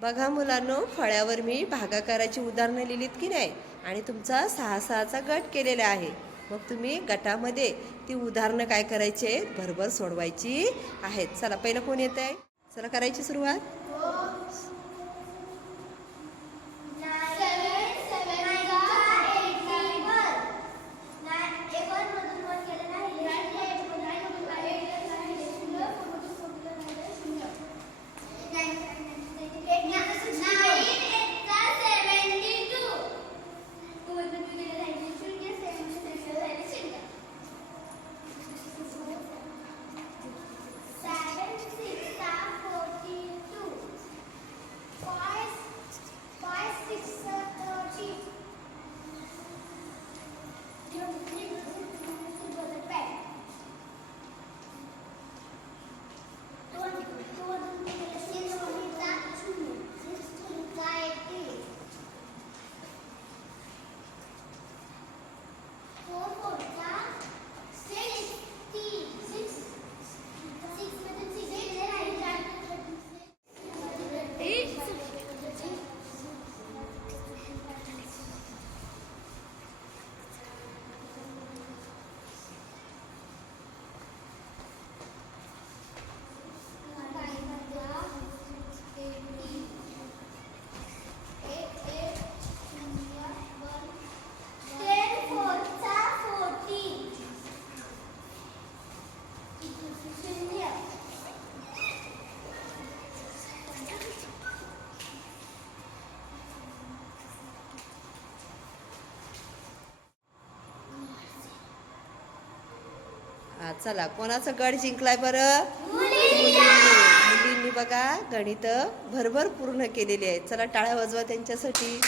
बघा मुलांनो, फळ्यावर मी भागाकाराची उदाहरणं लिहिलीत की नाही, आणि तुमचा 6-6चा गट केलेला आहे. मग तुम्ही गटामध्ये ती उदाहरणं काय करायचे, भरभर सोडवायची आहेत. चला, पहिलं कोण येत आहे? चला, करायची सुरुवात. चला, कोणाचं गड जिंकलाय बरं? मुलींनी बघा गणित भरभर पूर्ण केलेली आहेत. चला, टाळ्या वाजवा त्यांच्यासाठी.